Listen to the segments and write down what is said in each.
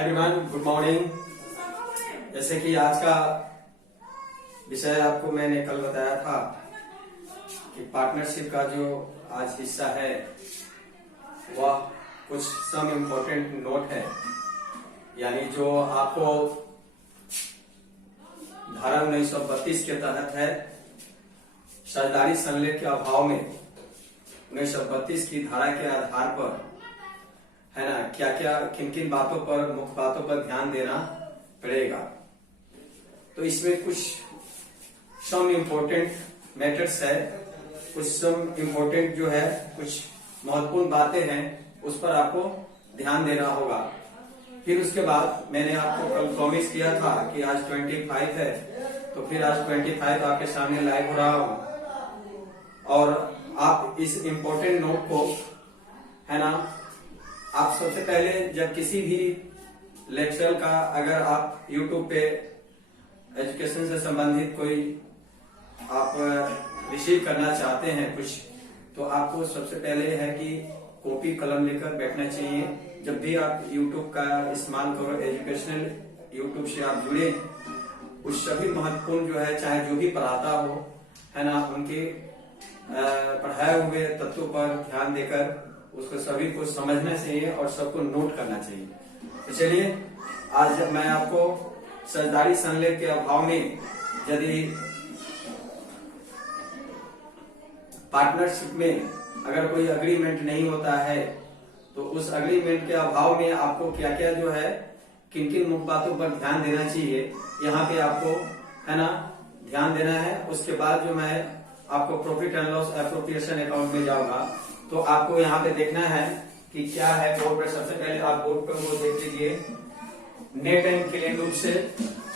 Hi everyone, good morning. जैसे कि आज का विषय आपको मैंने कल बताया था कि पार्टनरशिप का जो आज हिस्सा है वह कुछ सम इम्पोर्टेंट नोट है, यानी जो आपको धारा 1932 के तहत है। साझेदारी संलेख के अभाव में 1932 की धारा के आधार पर है ना, क्या क्या किन किन बातों पर, मुख्य बातों पर ध्यान देना पड़ेगा। तो इसमें कुछ सम इम्पोर्टेंट मैटर्स है, कुछ सम इम्पोर्टेंट जो है, कुछ महत्वपूर्ण बातें हैं, उस पर आपको ध्यान देना होगा। फिर उसके बाद मैंने आपको कल प्रॉमिस किया था कि आज 25 है, तो फिर आज 25 आपके सामने लाइव हो रहा हूं और आप इस इम्पोर्टेंट नोट को है ना, आप सबसे पहले जब किसी भी लेक्चर का अगर आप YouTube पे एजुकेशन से संबंधित कोई आप रिसीव करना चाहते हैं कुछ, तो आपको सबसे पहले है कि कॉपी कलम लेकर बैठना चाहिए। जब भी आप YouTube का इस्तेमाल करो, एजुकेशनल YouTube से आप जुड़े, उस सभी महत्वपूर्ण जो है, चाहे जो भी पढ़ाता हो है ना, उनके पढ़ाए हुए तत्वों पर ध्यान देकर उसको सभी को समझना चाहिए और सबको नोट करना चाहिए। तो चलिए, आज मैं आपको साझेदारी संलेख के अभाव में यदि पार्टनरशिप में अगर कोई अग्रीमेंट नहीं होता है तो उस अग्रीमेंट के अभाव में आपको क्या क्या जो है, किन किन मुख्य बातों पर ध्यान देना चाहिए, यहाँ पे आपको है ना ध्यान देना है। उसके बाद जो मैं आपको profit and loss appropriation account में जाऊंगा, तो आपको यहाँ पे देखना है कि क्या है बोर्ड पर। सबसे पहले आप बोर्ड पर वो देख लीजिए, नेट एंड क्लीन रूप से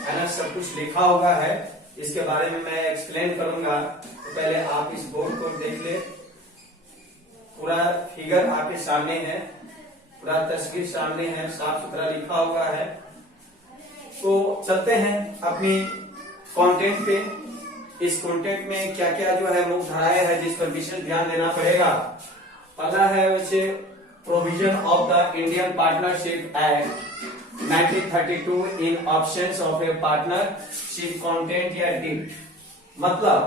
है ना सब कुछ लिखा हुआ है। इसके बारे में मैं एक्सप्लेन करूंगा, तो पहले आप इस बोर्ड को देख ले। पूरा फिगर आपके सामने है, पूरा तस्वीर सामने है, साफ सुथरा लिखा हुआ है। तो चलते हैं अपनी कंटेंट पे। इस कंटेंट में क्या क्या जो है मुख्य धाराएं है जिस पर विशेष ध्यान देना पड़ेगा। पहला है वैसे provision of the Indian partnership act 1932 in options of A partnership content या डिट। मतलब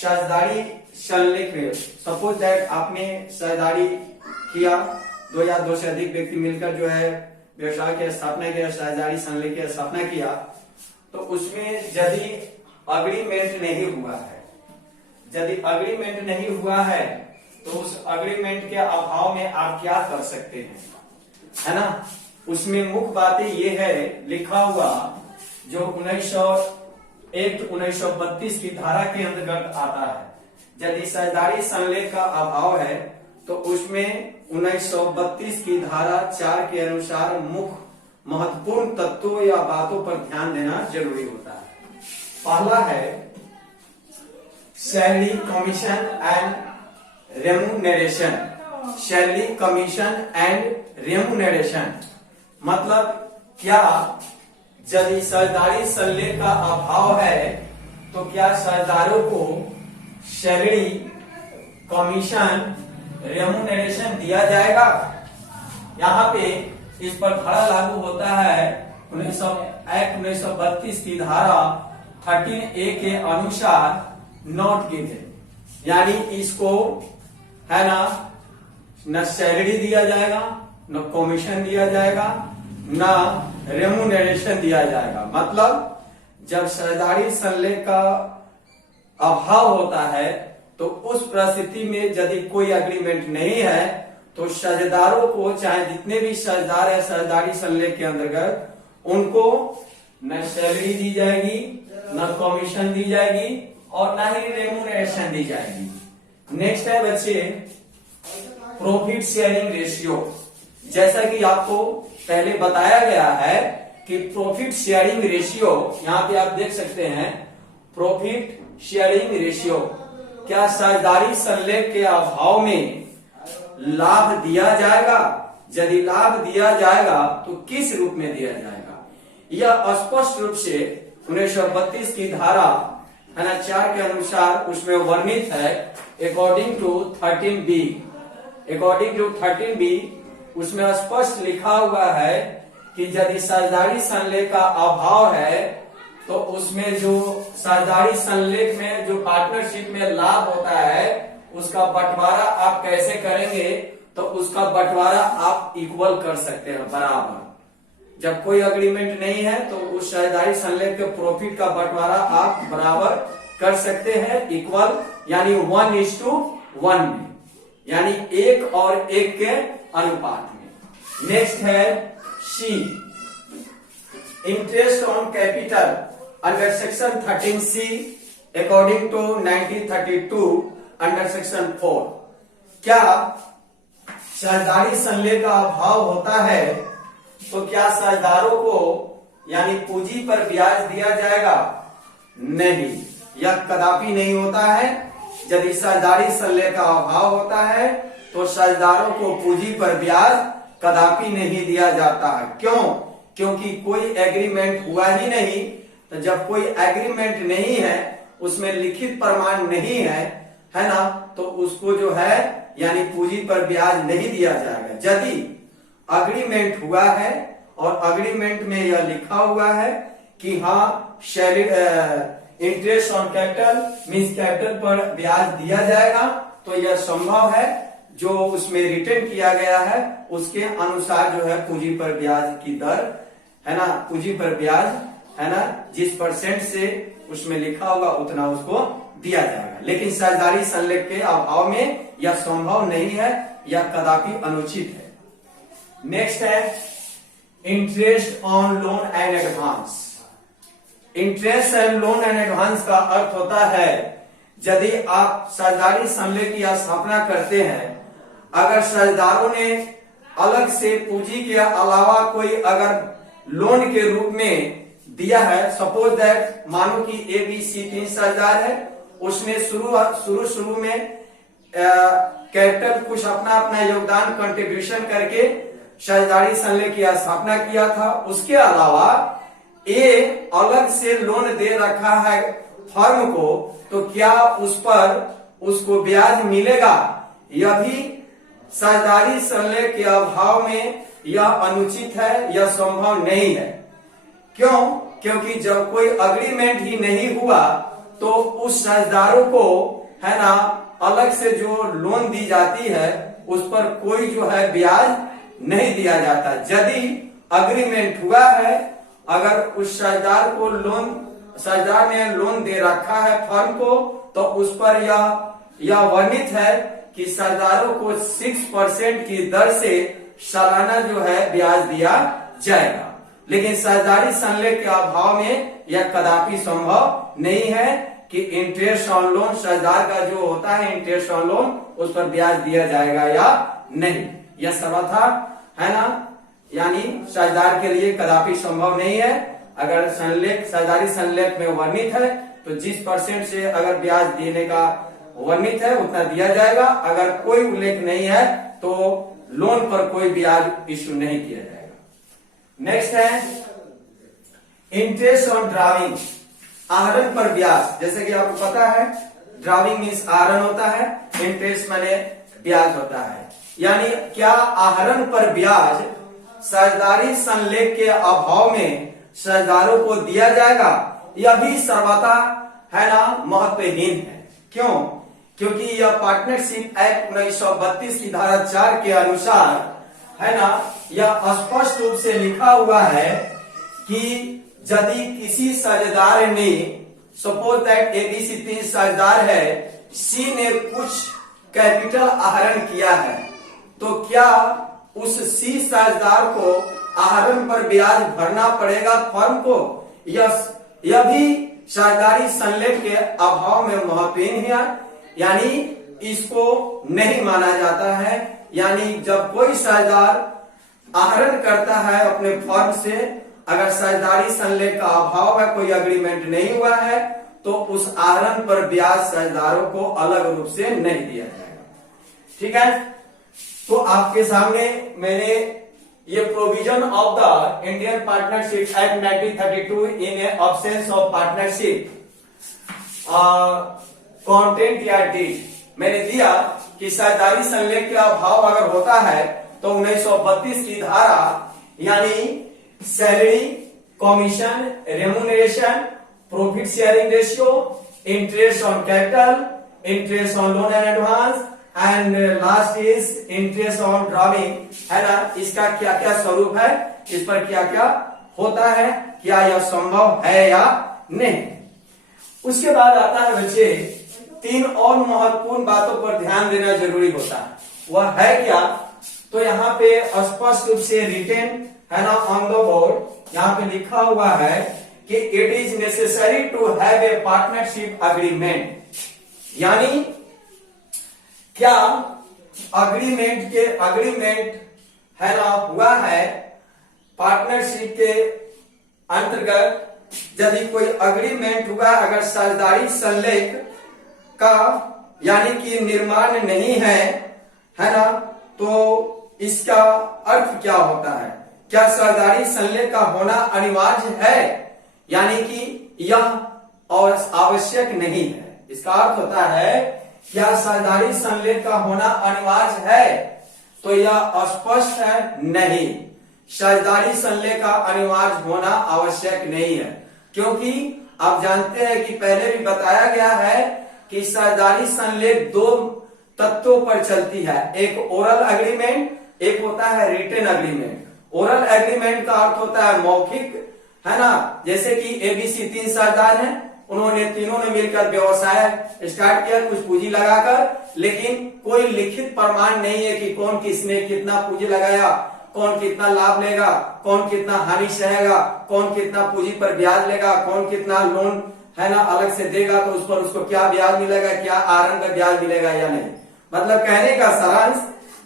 साझेदारी संलेख में सपोज दैट आपने साझेदारी किया, दो या दो से अधिक व्यक्ति मिलकर जो है व्यवसाय की स्थापना किया, साझेदारी संलेख की स्थापना किया, तो उसमें यदि अग्रीमेंट नहीं हुआ है, यदि अग्रीमेंट नहीं हुआ है तो उस अग्रीमेंट के अभाव में आप क्या कर सकते हैं, है ना। उसमें मुख्य बातें ये है लिखा हुआ, जो 1932 की धारा के अंतर्गत आता है। यदि साझेदारी संलेख का अभाव है तो उसमें 1932 की धारा 4 के अनुसार मुख्य महत्वपूर्ण तत्वों या बातों पर ध्यान देना जरूरी होता है। पहला है salary commission and remuneration. Salary commission and remuneration मतलब क्या, यदि साझेदारी संलेख का अभाव है तो क्या साझेदारों को सैलरी कमीशन रेम्यूनरेशन दिया जाएगा। यहाँ पे इस पर धारा लागू होता है 1932 की धारा 13A के अनुसार नॉट गिवन, यानी इसको है ना न सैलरी दिया जाएगा, न कमीशन दिया जाएगा, न रेम्यूनरेशन दिया जाएगा। मतलब जब साझेदारी संलेख का अभाव होता है तो उस परिस्थिति में यदि कोई एग्रीमेंट नहीं है तो साझेदारों को, चाहे जितने भी साझेदार है साझेदारी संलेख के अंतर्गत, उनको न सैलरी दी जाएगी, न कमीशन दी जाएगी और न ही रेम्यूनरेशन दी जाएगी। नेक्स्ट है बच्चे प्रॉफिट शेयरिंग रेशियो। जैसा कि आपको पहले बताया गया है कि प्रॉफिट शेयरिंग रेशियो, यहाँ पे आप देख सकते हैं प्रॉफिट शेयरिंग रेशियो, क्या साझेदारी संलेख के अभाव में लाभ दिया जाएगा। यदि लाभ दिया जाएगा तो किस रूप में दिया जाएगा, यह स्पष्ट रूप से 1932 की धारा है ना 4 के अनुसार उसमें वर्णित है। अकॉर्डिंग टू 13B उसमें स्पष्ट लिखा हुआ है कि यदि साझेदारी संलेख का अभाव है तो उसमें जो साझेदारी संलेख में जो पार्टनरशिप में लाभ होता है उसका बंटवारा आप कैसे करेंगे, तो उसका बंटवारा आप इक्वल कर सकते हैं, बराबर। जब कोई एग्रीमेंट नहीं है तो उस साझेदारी संलेख के प्रॉफिट का बंटवारा आप बराबर कर सकते हैं, इक्वल, यानी 1:1 में, यानी 1 और 1 के अनुपात में। नेक्स्ट है C, interest on capital under section 13C according to 1932 under section 4। क्या साझेदारी संलेख का अभाव होता है तो क्या साझेदारों को यानी पूंजी पर ब्याज दिया जाएगा? नहीं, यह कदापि नहीं होता है। यदि साझेदारी संलेख का अभाव होता है तो साझेदारों को पूंजी पर ब्याज कदापि नहीं दिया जाता है। क्यों? क्योंकि कोई एग्रीमेंट हुआ ही नहीं। तो जब कोई एग्रीमेंट नहीं है, उसमें लिखित प्रमाण नहीं है ना, तो उसको जो है यानी पूंजी पर ब्याज नहीं दिया जाएगा। यदि एग्रीमेंट हुआ है और एग्रीमेंट में यह लिखा हुआ है कि हाँ interest on capital means capital पर ब्याज दिया जाएगा, तो यह संभव है। जो उसमें रिटर्न किया गया है उसके अनुसार जो है पूंजी पर ब्याज की दर है ना, पूंजी पर ब्याज है ना, जिस परसेंट से उसमें लिखा होगा उतना उसको दिया जाएगा। लेकिन साझेदारी संलेख के अभाव में यह संभव नहीं है, यह कदापि अनुचित है। नेक्स्ट है interest on loan and advance. Interest and loan and advance का अर्थ होता है यदि आप साझेदारी संलेख की स्थापना करते हैं, अगर साझेदारों ने अलग से पूंजी के अलावा कोई अगर लोन के रूप में दिया है, सपोज दैट मानो कि ABC 3 साझेदार है, उसने शुरू में कैपिटल कुछ अपना योगदान कंट्रीब्यूशन करके साझेदारी संलेख की स्थापना किया था। उसके अलावा ए अलग से लोन दे रखा है फर्म को, तो क्या उस पर उसको ब्याज मिलेगा? यह भी साझेदारी संलेख के अभाव में यह अनुचित है, यह संभव नहीं है। क्यों? क्योंकि जब कोई एग्रीमेंट ही नहीं हुआ तो उस साझेदारों को है ना अलग से जो लोन दी जाती है उस पर कोई जो है ब्याज नहीं दिया जाता। यदि एग्रीमेंट हुआ है, अगर उस साझेदार को साझेदार ने लोन दे रखा है फर्म को, तो उस पर यह वर्णित है कि साझेदारों को 6% की दर से सालाना जो है ब्याज दिया जाएगा। लेकिन साझेदारी संलेख के अभाव में यह कदापि संभव नहीं है कि इंटरेस्ट ऑन लोन साझेदार का जो होता है इंटरेस्ट ऑन लोन उस पर ब्याज दिया जाएगा या नहीं, यह सर्वथा है ना, यानी साझेदार के लिए कदापि संभव नहीं है। अगर साझेदारी संलेख में वर्णित है तो जिस परसेंट से अगर ब्याज देने का वर्णित है उतना दिया जाएगा। अगर कोई उल्लेख नहीं है तो लोन पर कोई ब्याज इश्यू नहीं किया जाएगा। नेक्स्ट है इंटरेस्ट ऑन ड्राविंग, आहरण पर ब्याज। जैसे कि आपको पता है ड्राविंग मीन्स आहरण होता है, इंटरेस्ट माने ब्याज होता है। यानी क्या आहरण पर ब्याज साझेदारी संलेख के अभाव में साझेदारों को दिया जाएगा? यह भी सर्वथा है ना महत्वहीन है। क्यों? क्योंकि यह पार्टनरशिप एक्ट 1932 की धारा 4 के अनुसार है ना, यह स्पष्ट रूप से लिखा हुआ है कि यदि किसी साझेदार ने सपोज दैट ABC 3 साझेदार है, C ने कुछ कैपिटल आहरण किया है, तो क्या उस C साझेदार को आहरण पर ब्याज भरना पड़ेगा फर्म को? यह भी साझेदारी संलेख के अभाव में महत्वहीन है, यानी इसको नहीं माना जाता है। यानी जब कोई साझेदार आहरण करता है अपने फर्म से, अगर साझेदारी संलेख का अभाव है, कोई एग्रीमेंट नहीं हुआ है, तो उस आहरण पर ब्याज साझेदारों को अलग रूप से नहीं दिया जाएगा। ठीक है, तो आपके सामने मैंने ये provision of the Indian partnership act 1932 in absence of partnership content या डेट मैंने दिया कि साझेदारी संलेख का अभाव अगर होता है तो 1932 की धारा यानी salary, commission, remuneration, profit sharing ratio, interest on capital, interest on loan and advance and last is interest on drawing, है ना। इसका क्या क्या स्वरूप है, इस पर क्या क्या होता है, क्या यह संभव है या नहीं। उसके बाद आता है बच्चे, तीन और महत्वपूर्ण बातों पर ध्यान देना जरूरी होता है। वह है क्या, तो यहाँ पे स्पष्ट रूप से रिटेन है ना ऑन द बोर्ड, यहाँ पे लिखा हुआ है कि it is necessary to have a partnership agreement, यानी क्या अग्रीमेंट है ना हुआ है पार्टनरशिप के अंतर्गत। यदि कोई अग्रीमेंट हुआ, अगर साझेदारी संलेख का यानी कि निर्माण नहीं है ना, तो इसका अर्थ क्या होता है, क्या साझेदारी संलेख का होना अनिवार्य है, यानी कि यह और आवश्यक नहीं है। इसका अर्थ होता है क्या साझेदारी संलेख का होना अनिवार्य है, तो यह स्पष्ट है नहीं, साझेदारी संलेख का अनिवार्य होना आवश्यक नहीं है, क्योंकि आप जानते हैं कि पहले भी बताया गया है कि साझेदारी संलेख दो तत्वों पर चलती है, एक ओरल एग्रीमेंट, एक होता है रिटन एग्रीमेंट। ओरल एग्रीमेंट का अर्थ होता है मौखिक, है ना, जैसे कि एबीसी तीन साझेदार हैं, उन्होंने तीनों ने मिलकर व्यवसाय स्टार्ट किया कुछ पूंजी लगाकर, लेकिन कोई लिखित प्रमाण नहीं है कि कौन किसने कितना पूंजी लगाया, कौन कितना लाभ लेगा, कौन कितना हानि सहेगा, कौन कितना पूंजी पर ब्याज लेगा, कौन कितना लोन है ना अलग से देगा, तो उस पर उसको क्या ब्याज मिलेगा, क्या आरंभ का ब्याज मिलेगा या नहीं। मतलब कहने का सारांश,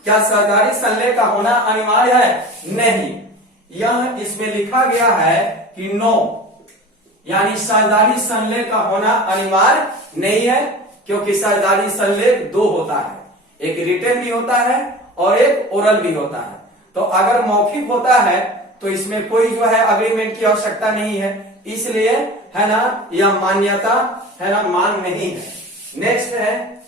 क्या साझेदारी संलेख का होना अनिवार्य है, नहीं। यह इसमें लिखा गया है कि नो, यानी साझेदारी संलेख का होना अनिवार्य नहीं है, क्योंकि साझेदारी संलेख दो होता है, एक रिटन भी होता है और एक ओरल भी होता है। तो अगर मौखिक होता है तो इसमें कोई जो है अग्रीमेंट की आवश्यकता नहीं है, इसलिए है ना यह मान्यता है ना मान नहीं है। नेक्स्ट है,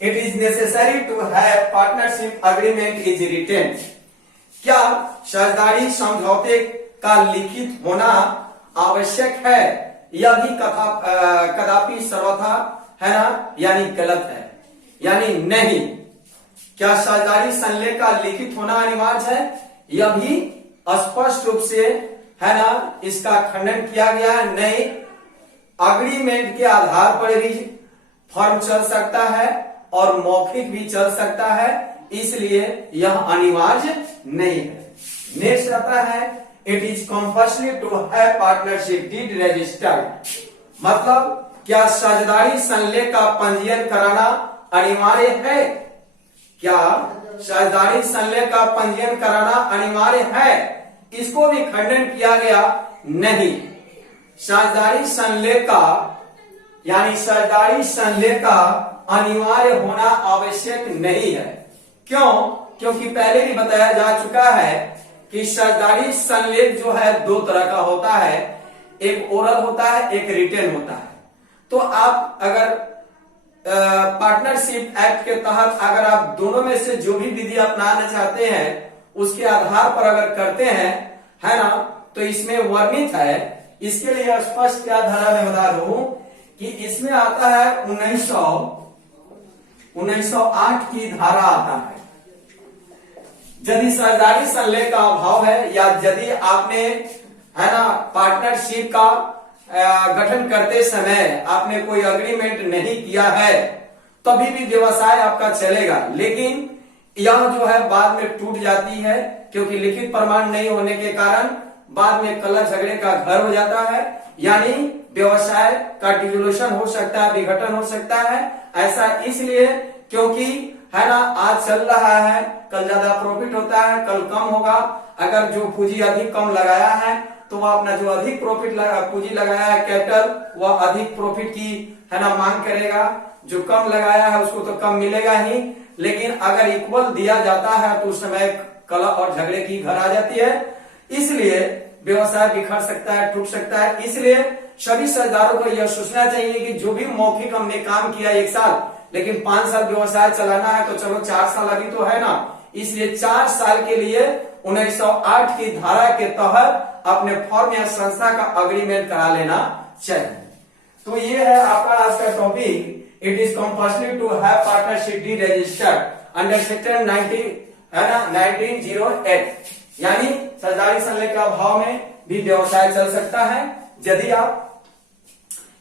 it is necessary to have partnership agreement is written, क्या साझेदारी समझौते का लिखित होना आवश्यक है, यह भी कदापि सर्वथा है ना यानी गलत है, यानी नहीं। क्या साझेदारी संलेख का लिखित होना अनिवार्य है, यह भी स्पष्ट रूप से है ना इसका खंडन किया गया है, नहीं। अग्रीमेंट के आधार पर भी फर्म चल सकता है और मौखिक भी चल सकता है, इसलिए यह अनिवार्य नहीं है। नेक्स्ट आता है, it is compulsory to have partnership deed registered, मतलब क्या साझेदारी संलेख का पंजीयन कराना अनिवार्य है, क्या साझेदारी संलेख का पंजीयन कराना अनिवार्य है, इसको भी खंडन किया गया, नहीं। साझेदारी संलेख का यानी साझेदारी संलेख का अनिवार्य होना आवश्यक नहीं है, क्यों, क्योंकि पहले भी बताया जा चुका है कि साझेदारी संलेख जो है दो तरह का होता है, एक ओरल होता है, एक रिटेन होता है। तो आप अगर पार्टनरशिप एक्ट के तहत अगर आप दोनों में से जो भी विधि अपनाना चाहते हैं उसके आधार पर अगर करते हैं, है ना, तो इसमें वर्णित है। इसके लिए स्पष्ट क्या धारा में बता दूं कि इसमें आता है 1908 की धारा आता है। यदि साझेदारी संलेख का अभाव है या यदि आपने है ना पार्टनरशिप का गठन करते समय आपने कोई अग्रीमेंट नहीं किया है, तभी भी व्यवसाय आपका चलेगा, लेकिन यह जो है बाद में टूट जाती है, क्योंकि लिखित प्रमाण नहीं होने के कारण बाद में कलह झगड़े का घर हो जाता है, यानी व्यवसाय का डिसोल्यूशन हो सकता है, विघटन हो सकता है। ऐसा इसलिए क्योंकि है ना आज चल रहा है, कल ज्यादा प्रॉफिट होता है, कल कम होगा। अगर जो पूंजी अधिक कम लगाया है तो वह अपना जो अधिक प्रॉफिट पूंजी लगाया है कैपिटल, वह अधिक प्रॉफिट की है ना मांग करेगा, जो कम लगाया है उसको तो कम मिलेगा ही। लेकिन अगर इक्वल दिया जाता है तो उस समय कलह और झगड़े की घर आ जाती है, इसलिए व्यवसाय बिखर सकता है, टूट सकता है। इसलिए सभी साझेदारों को यह सोचना चाहिए कि जो भी मौखिक हमने काम किया 1 साल, लेकिन 5 साल व्यवसाय चलाना है तो चलो 4 साल अभी तो है ना, इसलिए 4 साल के लिए 1908 की धारा के तहत अपने फॉर्म या संस्था का अग्रीमेंट करा लेना चाहिए। तो ये है आपका आज का topic. It is compulsory to have partnership deed registered under section 1908, यानी साझेदारी संलग्न के अभाव में भी व्यवसाय चल सकता है। यदि आप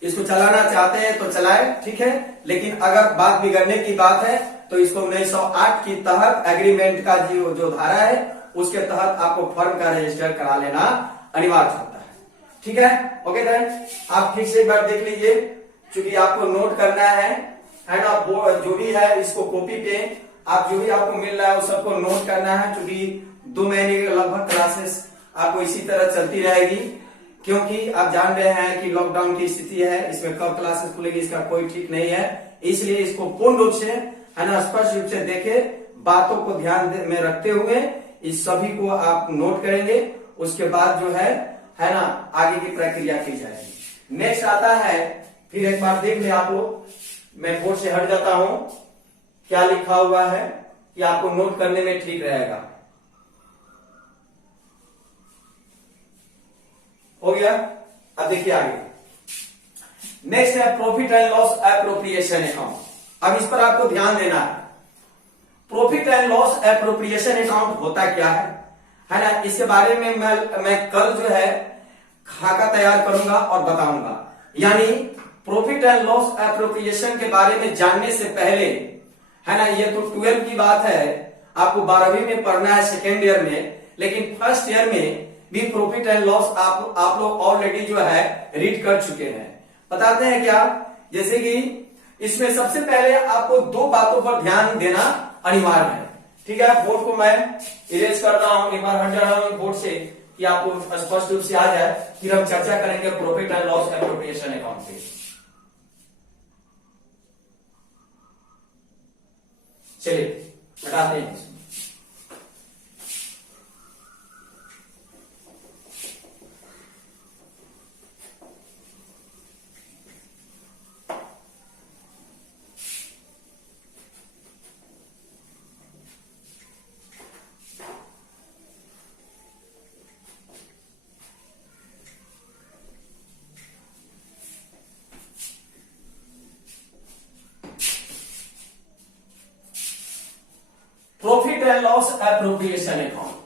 इसको चलाना चाहते हैं तो चलाएं, ठीक है, लेकिन अगर बात बिगड़ने की बात है तो इसको 1908 की तहत एग्रीमेंट का जो धारा है उसके तहत आपको फर्म का रजिस्टर करा लेना अनिवार्य होता है। ठीक है, ओके देन आप ठीक से एक बार देख लीजिए, क्योंकि आपको नोट करना है ना, जो भी है इसको कॉपी पे आप जो भी आपको मिल रहा है वो सबको नोट करना है, क्योंकि 2 महीने के लगभग क्लासेस आपको इसी तरह चलती रहेगी, क्योंकि आप जान रहे हैं कि लॉकडाउन की स्थिति है, इसमें कब क्लासेस खुलेगी इसका कोई ठीक नहीं है। इसलिए इसको पूर्ण रूप से है ना स्पष्ट रूप से देखे, बातों को ध्यान में रखते हुए इस सभी को आप नोट करेंगे, उसके बाद जो है ना आगे की प्रक्रिया की जाएगी। नेक्स्ट आता है, फिर एक बार देख ले आप लोग, मैं बोर्ड से हट जाता हूं, क्या लिखा हुआ है कि आपको नोट करने में ठीक रहेगा। हो गया, अब देखिए आगे। नेक्स्ट है profit and loss appropriation account. अब इस पर आपको ध्यान देना है। Profit and loss appropriation account होता क्या है ना, इसके बारे में मैं कल जो है खाका तैयार करूंगा और बताऊंगा। यानी प्रॉफिट एंड लॉस एप्रोप्रिएशन के बारे में जानने से पहले है ना, ये तो 12 की बात है, आपको 12वीं में पढ़ना है सेकेंड ईयर में, लेकिन फर्स्ट ईयर में भी प्रॉफिट एंड लॉस आप लोग ऑलरेडी जो है रीड कर चुके हैं। बताते हैं क्या, जैसे कि इसमें सबसे पहले आपको 2 बातों पर ध्यान देना अनिवार्य है। ठीक है, बोर्ड को मैं इरेज कर रहा हूं, एक बार हट जा रहा हूं बोर्ड से कि आपको स्पष्ट रूप से आ जाए, फिर हम चर्चा करेंगे profit and loss appropriation account पे। चलिए हटाते हैं। Profit and loss appropriation account.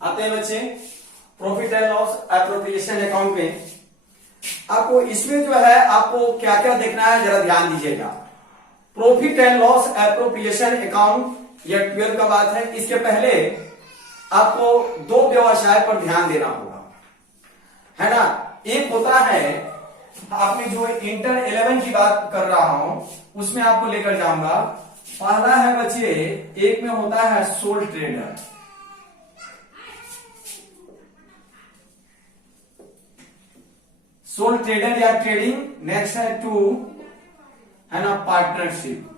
आते हैं बच्चे profit and loss appropriation account में। आपको इसमें जो है आपको क्या क्या देखना है जरा ध्यान दीजिएगा। Profit and loss appropriation account यह 12 का बात है। इसके पहले आपको 2 व्यवसाय पर ध्यान देना होगा, है ना। एक होता है, आपने जो इंटर 11 की बात कर रहा हूं उसमें आपको लेकर जाऊंगा। पहला है बच्चे, एक में होता है सोल ट्रेडर, सोल ट्रेडर या ट्रेडिंग। नेक्स्ट है 2 है ना पार्टनरशिप।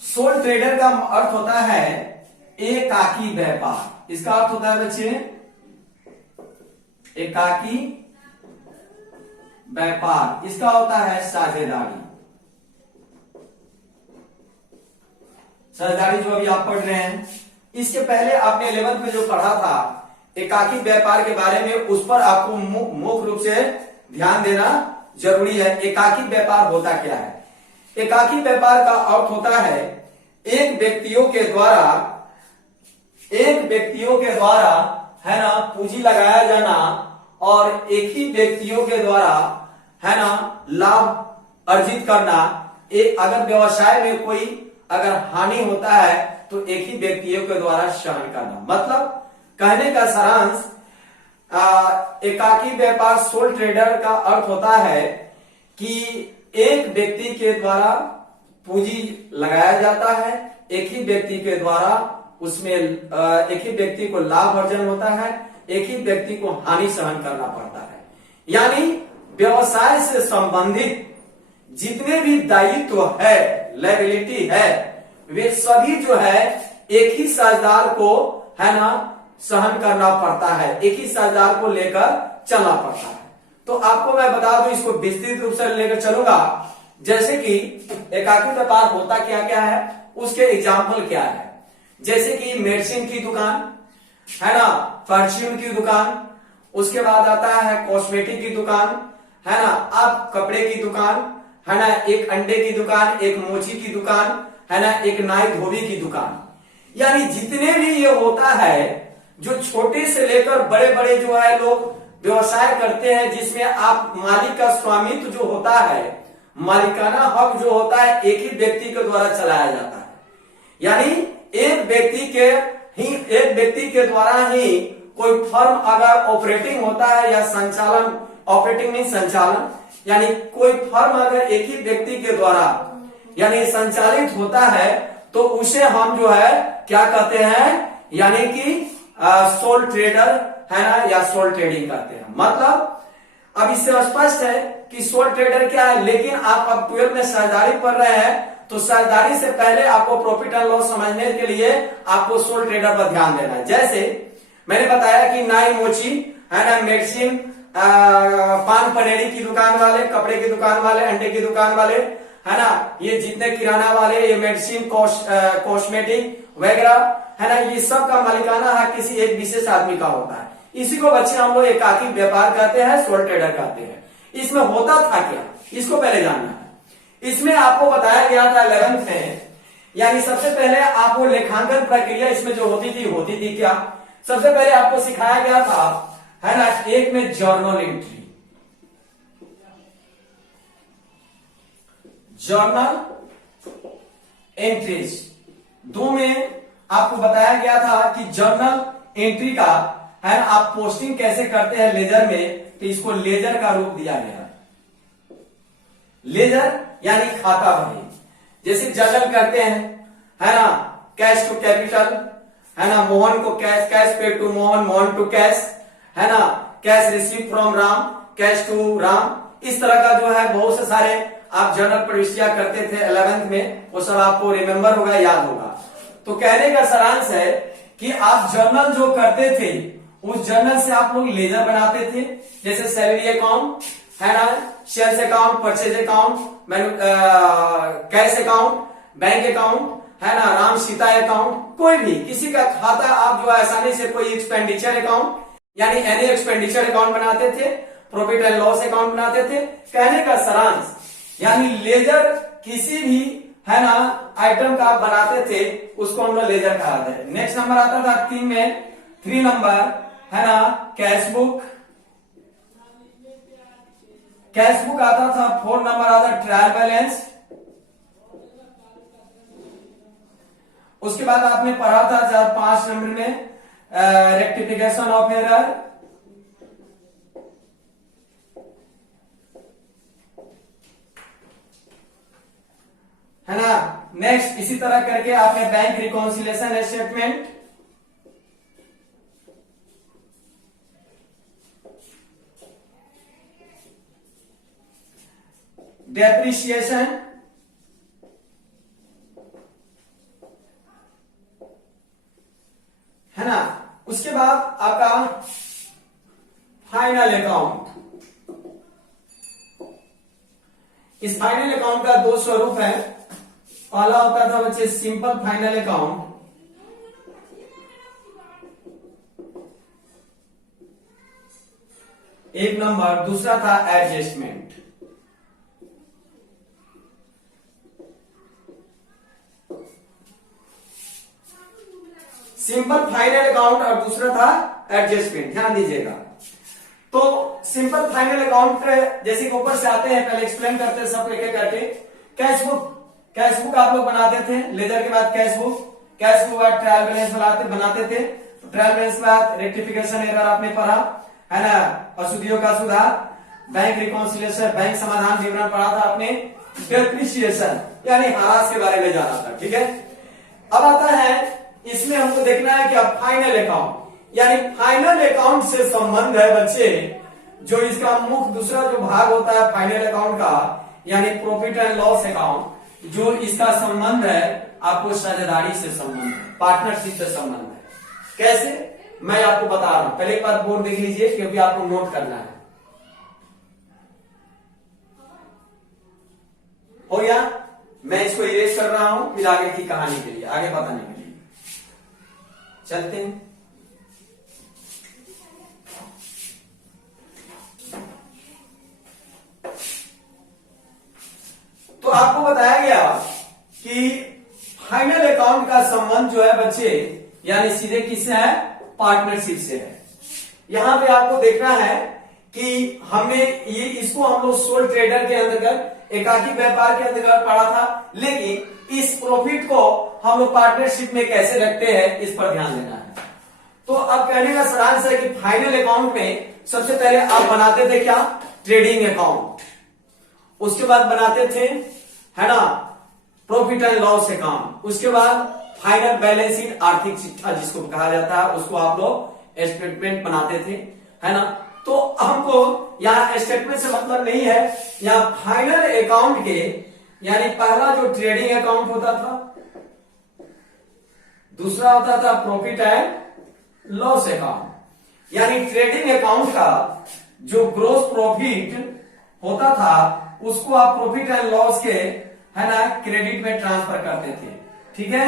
सोल ट्रेडर का अर्थ होता है एकाकी व्यापार। इसका अर्थ होता है बच्चे एकाकी व्यापार। इसका होता है साझेदारी। साझेदारी जो अभी आप पढ़ रहे हैं, इसके पहले आपने 11th में जो पढ़ा था एकाकी व्यापार के बारे में, उस पर आपको मुख्य रूप से ध्यान देना जरूरी है। एकाकी व्यापार होता क्या है? एकाकी व्यापार का अर्थ होता है एक व्यक्तियों के द्वारा है ना पूंजी लगाया जाना और एक ही व्यक्तियों के द्वारा है ना लाभ अर्जित करना। अगर व्यवसाय में कोई अगर हानि होता है तो एक ही व्यक्तियों के द्वारा सहन करना। मतलब कहने का सारांश, एकाकी व्यापार सोल ट्रेडर का अर्थ होता है कि एक व्यक्ति के द्वारा पूंजी लगाया जाता है, एक ही व्यक्ति के द्वारा उसमें एक ही व्यक्ति को लाभ अर्जन होता है, एक ही व्यक्ति को हानि सहन करना पड़ता है। यानी व्यवसाय से संबंधित जितने भी दायित्व है, लायबिलिटी है, वे सभी जो है एक ही साझेदार को, है ना, सहन करना पड़ता है, एक ही साझेदार को लेकर चलना पड़ता है। तो आपको मैं बता दूं, इसको विस्तृत रूप से लेकर चलूंगा। जैसे कि एकाकी व्यापार होता क्या क्या है, उसके एग्जाम्पल क्या है। जैसे कि मेडिसिन की दुकान, है ना, परफ्यूम की दुकान, उसके बाद आता है कॉस्मेटिक की दुकान, है ना, आप कपड़े की दुकान, है ना, एक अंडे की दुकान, एक मोची की दुकान, है ना, एक नाई धोबी की दुकान। यानी जितने भी ये होता है, जो छोटे से लेकर बड़े बड़े जो है लोग व्यवसाय करते हैं, जिसमें आप मालिक का स्वामित्व जो होता है, मालिकाना हक जो होता है, एक ही व्यक्ति के द्वारा चलाया जाता है। यानी एक व्यक्ति के द्वारा ही कोई फर्म अगर ऑपरेटिंग होता है या संचालन, ऑपरेटिंग नहीं संचालन, यानी कोई फर्म अगर एक ही व्यक्ति के द्वारा यानी संचालित होता है तो उसे हम जो है क्या कहते हैं, यानी कि सोल ट्रेडर, है ना, या सोल ट्रेडिंग करते हैं। मतलब अब इससे स्पष्ट है कि सोल ट्रेडर क्या है। लेकिन आप अब 12 में साझेदारी पढ़ रहे हैं, तो साझेदारी से पहले आपको प्रॉफिट एंड लॉस समझने के लिए आपको सोल ट्रेडर पर ध्यान देना है। जैसे मैंने बताया कि नाई मोची, है ना, मेडिसिन, पान पनेरी की दुकान वाले, कपड़े की दुकान वाले, अंडे की दुकान वाले, है ना, ये जितने किराना वाले, ये मेडिसिन, कॉस्मेटिक वगैरह, है ना, ये सब का मालिकाना हक किसी एक विशेष आदमी का होता है। इसी को बच्चे हम लोग एकाकी व्यापार कहते हैं, सोल ट्रेडर कहते हैं। इसमें होता था क्या, इसको पहले जानना है। इसमें आपको बताया गया था 11th में, यानी सबसे पहले आपको लेखांकन प्रक्रिया इसमें जो होती थी क्या, सबसे पहले आपको सिखाया गया था, है ना, एक में जर्नल एंट्री, जर्नल एंट्रीज, दो में आपको बताया गया था कि जर्नल एंट्री का, है ना, आप पोस्टिंग कैसे करते हैं लेजर में, तो इसको लेजर का रूप दिया गया। लेजर यानी खाता बही, जैसे जर्नल करते हैं, है ना, कैश टू कैपिटल, है ना, मोहन को cash, cash pay to Mohan, Mohan to cash, है ना, cash receive from Ram, cash to Ram. इस तरह का जो है बहुत से सारे आप जर्नल प्रविष्टियां करते थे 11th में, वो सब आपको रिमेंबर होगा, याद होगा। तो कहने का सारांश है कि आप जर्नल जो करते थे, उस जर्नल से आप लोग लेजर बनाते थे। जैसे सैलरी अकाउंट, है ना, sales account, purchase account, cash account, bank account, है ना, राम सीता अकाउंट, कोई भी किसी का खाता आप जो आसानी से, कोई एक्सपेंडिचर अकाउंट यानी एनी एक्सपेंडिचर अकाउंट बनाते थे, प्रॉफिट एंड लॉस अकाउंट बनाते थे। कहने का सारांश यानी लेजर किसी भी, है ना, आइटम का आप बनाते थे, उसको हम लोग लेजर कहा जाता है। नेक्स्ट नंबर आता था 3 में, 3 नंबर, है ना, कैश बुक, कैश बुक आता था। 4 नंबर आता ट्रायल बैलेंस। उसके बाद आपने पढ़ा था 5 नंबर में रेक्टिफिकेशन ऑफ एरर, है ना। नेक्स्ट इसी तरह करके आपने बैंक रिकॉन्सिलेशन स्टेटमेंट, डेप्रिसिएशन, है ना। उसके बाद आपका फाइनल अकाउंट। इस फाइनल अकाउंट का 2 स्वरूप है। पहला होता था बच्चे सिंपल फाइनल अकाउंट, एक नंबर, दूसरा था एडजस्टमेंट। सिंपल फाइनल अकाउंट और दूसरा था एडजस्टमेंट, ध्यान दीजिएगा। तो सिंपल फाइनल अकाउंट जैसे कि ऊपर से आते हैं, पहले एक्सप्लेन करते हैं सब एक एक करके। कैश बुक कैश बुक आप लोग बनाते थे, लेजर के बाद कैश बुक बाद ट्रायल बैलेंस बनाते थे। तो ट्रायल बैलेंस के बाद रेक्टिफिकेशन एरर आपने पढ़ा है ना, अशुद्धियों का सुधार, बैंक रिकॉन्सिलिएशन, बैंक समाधान विवरण पढ़ा था आपने, डेप्रिसिएशन यानी ह्रास के बारे में जाना था। ठीक है, अब आता है इसमें हमको देखना है कि अब फाइनल अकाउंट, यानी फाइनल अकाउंट से संबंध है बच्चे, जो इसका मुख्य दूसरा जो भाग होता है फाइनल अकाउंट का, यानी प्रॉफिट एंड लॉस अकाउंट, जो इसका संबंध है आपको साझेदारी से संबंध है, पार्टनरशिप से संबंध है। कैसे, मैं आपको बता रहा हूं, पहले एक बार बोर्ड देख लीजिए क्योंकि आपको नोट करना है। हो गया, मैं इसको इरेज कर रहा हूं फिर आगे की कहानी के लिए, आगे बताने के लिए चलते हैं। तो आपको बताया गया कि फाइनल अकाउंट का संबंध जो है बच्चे, यानी सीधे किससे है, पार्टनरशिप से है। यहां पे आपको देखना है कि हमने ये इसको हम लोग सोल ट्रेडर के अंतर्गत, एकाकी व्यापार के अंतर्गत पढ़ा था, लेकिन इस प्रॉफिट को हम लोग पार्टनरशिप में कैसे रखते हैं इस पर ध्यान देना है। तो अब कहने का सारांश है कि फाइनल अकाउंट में सबसे पहले आप बनाते थे क्या, ट्रेडिंग अकाउंट, उसके बाद बनाते थे है ना प्रॉफिट एंड लॉस अकाउंट, उसके बाद फाइनल बैलेंस शीट आर्थिक चिट्ठा जिसको कहा जाता है, उसको आप लोग स्टेटमेंट बनाते थे है ना। तो हमको यहाँ स्टेटमेंट से मतलब नहीं है, यहाँ फाइनल अकाउंट के, यानी पहला जो ट्रेडिंग अकाउंट होता था, दूसरा होता था प्रॉफिट एंड लॉस अकाउंट, यानी ट्रेडिंग अकाउंट का जो ग्रोस प्रॉफिट होता था उसको आप प्रॉफिट एंड लॉस के है ना क्रेडिट में ट्रांसफर करते थे। ठीक है,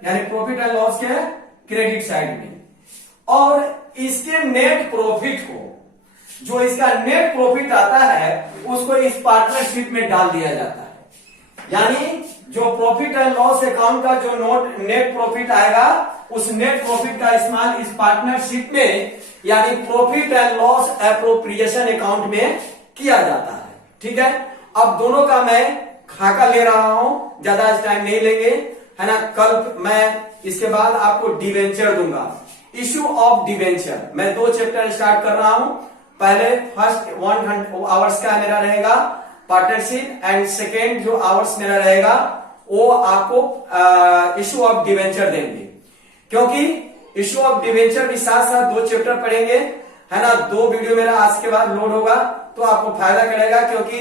यानी प्रॉफिट एंड लॉस के क्रेडिट साइड में, और इसके नेट प्रॉफिट को, जो इसका नेट प्रॉफिट आता है उसको इस पार्टनरशिप में डाल दिया जाता है। यानी जो प्रॉफिट एंड लॉस अकाउंट का जो नेट प्रॉफिट आएगा, उस नेट प्रॉफिट का इस्तेमाल इस पार्टनरशिप में, यानी profit and loss appropriation account में किया जाता है। ठीक है, अब दोनों का मैं खाका ले रहा हूं, ज्यादा टाइम नहीं लेंगे है ना। कल मैं इसके बाद आपको डिवेंचर दूंगा, इश्यू ऑफ डिवेंचर। मैं 2 चैप्टर स्टार्ट कर रहा हूं। पहले फर्स्ट 100 आवर्स का मेरा रहेगा पार्टनरशिप, एंड सेकेंड जो आवर्स मेरा रहेगा वो आपको इश्यू ऑफ डिवेंचर देंगे, क्योंकि इश्यू ऑफ डिवेंचर भी साथ साथ 2 चैप्टर पढ़ेंगे है ना। 2 वीडियो मेरा आज के बाद लोड होगा तो आपको फायदा करेगा, क्योंकि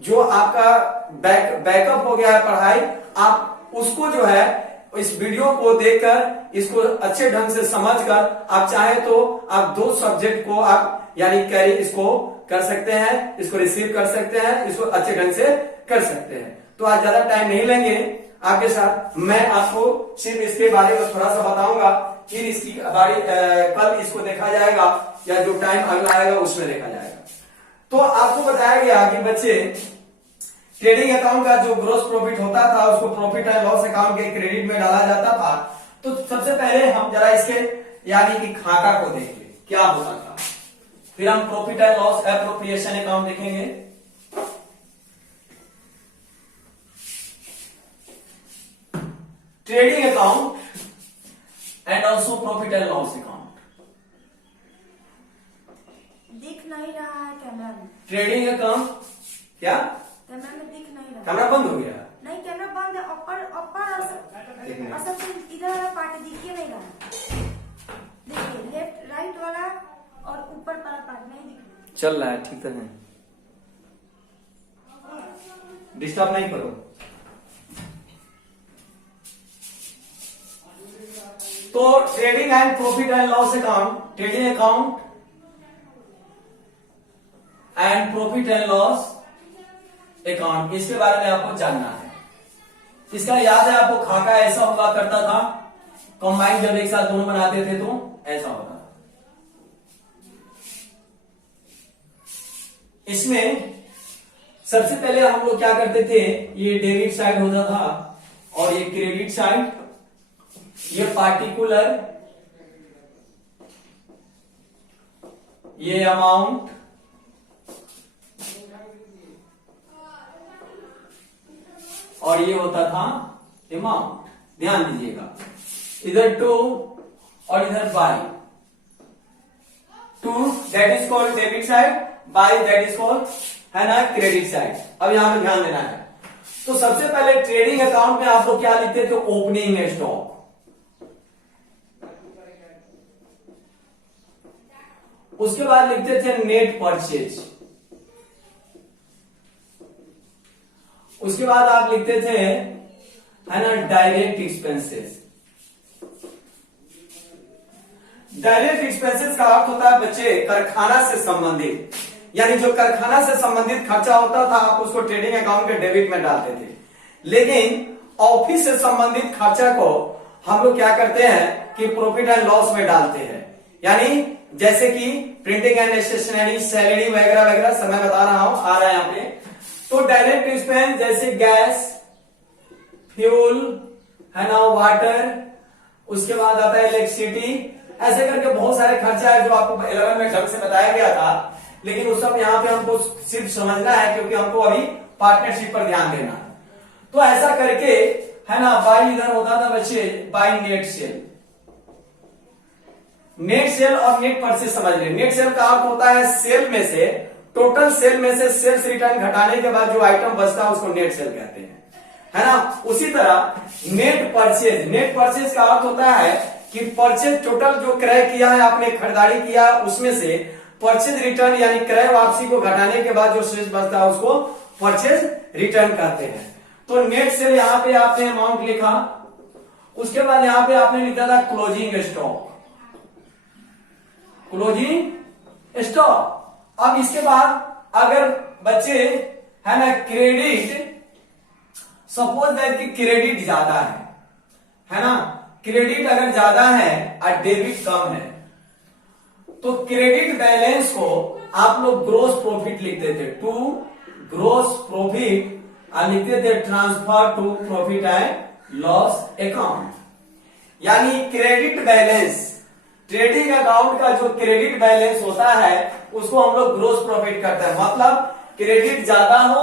जो आपका बैकअप हो गया है पढ़ाई, आप उसको जो है इस वीडियो को देखकर इसको अच्छे ढंग से समझकर आप चाहे तो आप 2 सब्जेक्ट को आप यानी कैरी इसको कर सकते हैं, इसको रिसीव कर सकते हैं, इसको अच्छे ढंग से कर सकते हैं। तो आज ज्यादा टाइम नहीं लेंगे आपके साथ, मैं आपको सिर्फ इसके बारे में थोड़ा सा बताऊंगा, फिर इसकी बारे कल इसको देखा जाएगा या जो टाइम अगला आएगा उसमें देखा जाएगा। तो आपको बताया गया कि बच्चे ट्रेडिंग अकाउंट का जो ग्रोस प्रॉफिट होता था उसको प्रॉफिट एंड लॉस अकाउंट के क्रेडिट में डाला जाता था। तो सबसे पहले हम जरा इसके यानी कि खाका को देखेंगे क्या होता था, फिर हम profit and loss appropriation account देखेंगे। Trading account and also profit and loss account. दिख नहीं रहा है कैमरा में। ट्रेडिंग अकाउंट क्या कैमरा में दिख नहीं रहा। कैमरा बंद हो गया? नहीं, कैमरा बंद है। ऊपर और सब इधर वाला पार्ट दिख ही नहीं रहा। देखिए लेफ्ट राइट वाला और ऊपर वाला पार्ट नहीं दिख रहा। चल रहा है ठीक तरह, डिस्टर्ब नहीं करो। तो trading and profit and loss account, trading account and profit and loss account, इसके बारे में आपको जानना है। इसका याद है आपको, खाका ऐसा हुआ करता था, कंबाइन जब एक साथ दोनों बनाते थे तो ऐसा होता था। इसमें सबसे पहले हम लोग क्या करते थे, ये डेबिट साइड होता था और ये क्रेडिट साइड, ये पार्टिकुलर, ये अमाउंट, और ये होता था अमाउंट। ध्यान दीजिएगा, इधर टू और इधर by. To that is called debit side, by that is called है ना क्रेडिट साइड। अब यहां पे ध्यान देना है। तो सबसे पहले ट्रेडिंग अकाउंट में आप लोग क्या लिखते थे? Opening stock. उसके बाद लिखते थे नेट परचेज। उसके बाद आप लिखते थे है ना डायरेक्ट एक्सपेंसेस। डायरेक्ट एक्सपेंसेस का अर्थ होता है बच्चे कारखाना से संबंधित, यानी जो कारखाना से संबंधित खर्चा होता था आप उसको ट्रेडिंग अकाउंट के डेबिट में डालते थे। लेकिन ऑफिस से संबंधित खर्चा को हम लोग क्या करते हैं कि प्रॉफिट एंड लॉस में डालते हैं। यानी जैसे कि प्रिंटिंग एंड स्टेशनरी, सैलरी वगैरह वगैरह सब मैं बता रहा हूं, आ रहा है यहाँ पे। तो डायरेक्ट एक्सपेंस जैसे गैस, फ्यूल है ना, वाटर, उसके बाद आता है इलेक्ट्रिसिटी, ऐसे करके बहुत सारे खर्चा है जो आपको 11 में ढंग से बताया गया था। लेकिन उस सब यहाँ पे हमको सिर्फ समझना है क्योंकि हमको अभी पार्टनरशिप पर ध्यान देना है। तो ऐसा करके है ना बाई इधर होता था बच्चे by net cell. Net cell और नेट परचेज समझ लिया। नेट सेल का अर्थ होता है सेल में से, टोटल सेल में से सेल्स रिटर्न घटाने के बाद जो आइटम बचता है उसको नेट सेल कहते हैं, है ना। उसी तरह नेट परचेज, नेट परचेज का अर्थ होता है कि परचेज टोटल जो क्रय किया है आपने, खरीदारी किया उसमें से परचेज रिटर्न यानी क्रय वापसी को घटाने के बाद जो शेष बचता है उसको परचेज रिटर्न कहते हैं। तो नेट सेल यहां पे आपने अमाउंट लिखा। उसके बाद यहां पे आपने लिखा था क्लोजिंग स्टॉक, क्लोजिंग स्टॉक। अब इसके बाद अगर बच्चे है ना क्रेडिट, सपोज दैट कि क्रेडिट ज्यादा है ना, क्रेडिट अगर ज्यादा है और डेबिट कम है तो क्रेडिट बैलेंस को आप लोग ग्रोस प्रॉफिट लिखते थे, टू ग्रोस प्रॉफिट, और लिखते थे transfer to profit and loss account. यानी क्रेडिट बैलेंस, ट्रेडिंग अकाउंट का जो क्रेडिट बैलेंस होता है उसको हम लोग ग्रोस प्रॉफिट करते हैं। मतलब क्रेडिट ज्यादा हो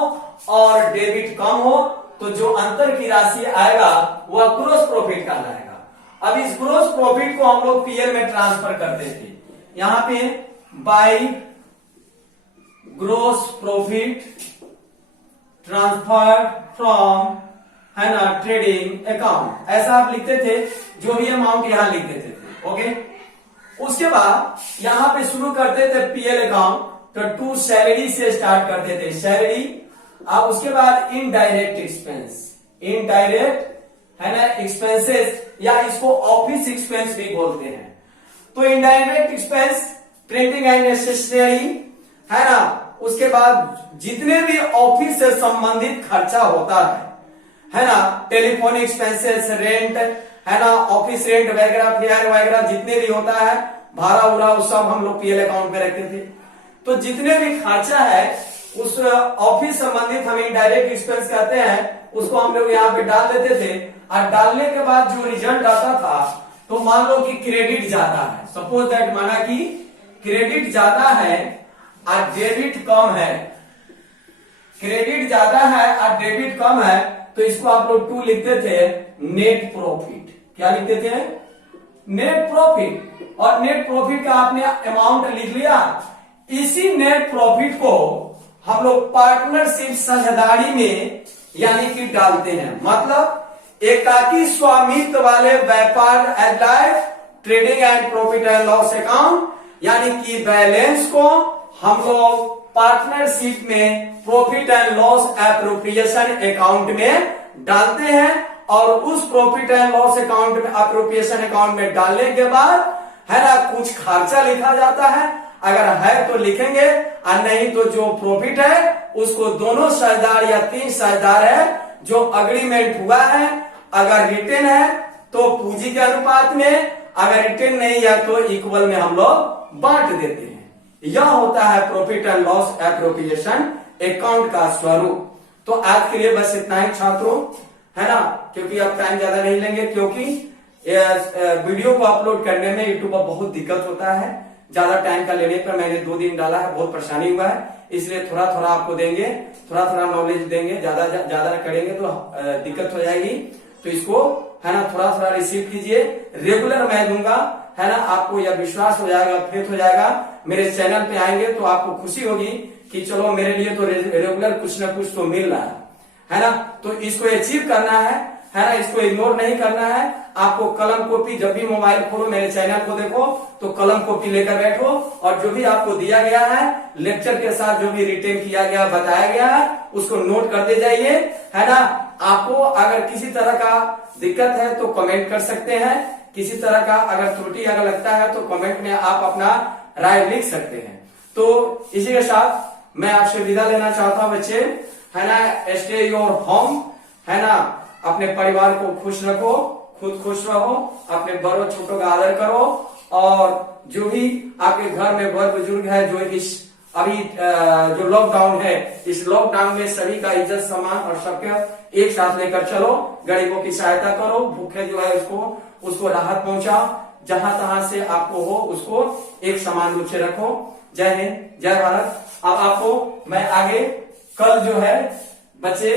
और डेबिट कम हो तो जो अंतर की राशि आएगा वह ग्रोस प्रॉफिट कहलाएगा। अब इस ग्रोस प्रॉफिट को हम लोग पीएल में ट्रांसफर करते थे। यहां पे by gross profit transfer from है ना ट्रेडिंग अकाउंट, ऐसा आप लिखते थे। जो भी अमाउंट यहां लिख देते थे, ओके। उसके बाद यहां पे शुरू करते थे पीएल अकाउंट, तो टू सैलरी से स्टार्ट करते थे, सैलरी। अब उसके बाद इनडायरेक्ट एक्सपेंस, इनडायरेक्ट है ना एक्सपेंसेस, या इसको ऑफिस एक्सपेंस भी बोलते हैं। तो indirect expense printing and stationery है ना, उसके बाद जितने भी ऑफिस से संबंधित खर्चा होता है ना, टेलीफोन एक्सपेंसेस, रेंट है ना, ऑफिस रेंट वगैरह, फेयर वगैरह जितने भी होता है, भाड़ा उड़ा, उस सब हम लोग पीएल अकाउंट में रखते थे। तो जितने भी खर्चा है उस ऑफिस संबंधित हम इनडायरेक्ट एक्सपेंस कहते हैं, उसको हम लोग यहाँ पे डाल देते थे। और डालने के बाद जो रिजल्ट आता था, तो मान लो कि क्रेडिट ज्यादा है, सपोज दैट माना कि क्रेडिट ज्यादा है और डेबिट कम है, क्रेडिट ज्यादा है और डेबिट कम है, तो इसको आप लोग टू लिखते थे नेट प्रॉफिट। क्या लिखते थे? Net profit. और नेट प्रॉफिट का आपने अमाउंट लिख लिया। इसी नेट प्रॉफिट को हम लोग पार्टनरशिप साझेदारी में यानी कि डालते हैं। मतलब एकाकी स्वामित्व वाले व्यापार allied trading and profit and loss account, यानी कि बैलेंस को हम लोग पार्टनरशिप में profit and loss appropriation account में डालते हैं। और उस प्रॉफिट एंड लॉस अकाउंट में, एप्रोप्रिएशन अकाउंट में डालने के बाद है ना कुछ खर्चा लिखा जाता है, अगर है तो लिखेंगे और नहीं तो जो प्रॉफिट है उसको दोनों साझेदार या तीन साझेदार है जो अग्रीमेंट हुआ है, अगर रिटेन है तो पूंजी के अनुपात में, अगर रिटेन नहीं है तो इक्वल में हम लोग बांट देते हैं। यह होता है profit and loss appropriation account का स्वरूप। तो आज के लिए बस इतना ही छात्रों, है ना, क्योंकि अब टाइम ज्यादा नहीं लेंगे, क्योंकि वीडियो को अपलोड करने में यूट्यूब पर बहुत दिक्कत होता है। ज्यादा टाइम का लेने पर मैंने 2 दिन डाला है, बहुत परेशानी हुआ है, इसलिए थोड़ा थोड़ा आपको देंगे, थोड़ा थोड़ा नॉलेज देंगे, ज्यादा ज्यादा करेंगे तो दिक्कत हो जाएगी। तो इसको है ना थोड़ा थोड़ा रिसीव कीजिए, रेगुलर मैं दूंगा, है ना। आपको यह विश्वास हो जाएगा, फेथ हो जाएगा, मेरे चैनल पे आएंगे तो आपको खुशी होगी कि चलो मेरे लिए तो रेगुलर कुछ ना कुछ तो मिल रहा है ना। तो इसको अचीव करना है ना, इसको इग्नोर नहीं करना है। आपको कलम कॉपी, जब भी मोबाइल खोलो मेरे चैनल को देखो तो कलम कॉपी लेकर बैठो, और जो भी आपको दिया गया है लेक्चर के साथ, जो भी रिटेन किया गया, बताया गया है, उसको नोट करते जाइए, है ना। आपको अगर किसी तरह का दिक्कत है तो कमेंट कर सकते हैं, किसी तरह का अगर त्रुटि अगर लगता है तो कमेंट में आप अपना राय लिख सकते हैं। तो इसी के साथ मैं आपसे विदा लेना चाहता हूं बच्चे, है ना। स्टे योर होम, है ना। अपने परिवार को खुश रखो, खुद खुश रहो, अपने बड़ों छोटों का आदर करो, और जो भी आपके घर में बड़े बुजुर्ग है जो इस अभी जो लॉकडाउन है, इस लॉकडाउन में सभी का इज्जत सम्मान और सबके एक साथ लेकर चलो, गरीबों की सहायता करो, भूखे जो है उसको राहत पहुंचाओ, जहां तहां से आपको हो उसको एक समान रूप से रखो। जय हिंद, जय भारत। अब आपको मैं आगे कल जो है बच्चे,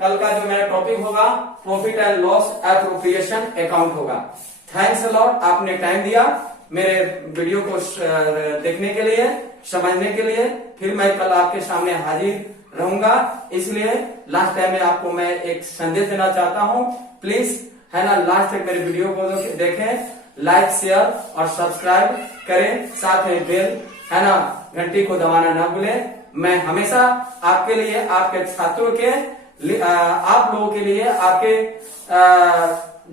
कल का जो मेरा टॉपिक होगा profit and loss appropriation account होगा। थैंक्स अ लॉट, आपने टाइम दिया मेरे वीडियो को देखने के लिए, समझने के लिए। फिर मैं कल आपके सामने हाजिर रहूंगा, इसलिए लास्ट टाइम में आपको मैं एक संदेश देना चाहता हूं, प्लीज, है ना, लास्ट तक मेरे वीडियो को देखें, लाइक शेयर और सब्सक्राइब करें, साथ में बेल, है ना, घंटी को दबाना ना भूलें। मैं हमेशा आपके लिए, आपके छात्रों के, आप लोगों के लिए, आपके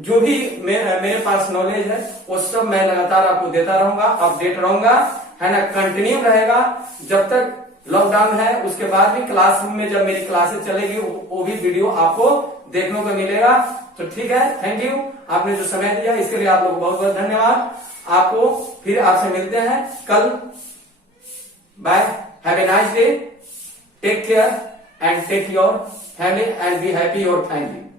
जो भी मेरे पास नॉलेज है वो सब मैं लगातार आपको देता रहूंगा, अपडेट रहूंगा, है ना, कंटिन्यू रहेगा जब तक लॉकडाउन है। उसके बाद भी क्लासरूम में जब मेरी क्लासेस चलेगी वो भी वीडियो आपको देखने को मिलेगा। तो ठीक है, थैंक यू, आपने जो समय दिया इसके लिए आप लोग बहुत बहुत धन्यवाद। आपको फिर आपसे मिलते हैं कल। Bye, have a nice day, take care and take your family and be happy your family.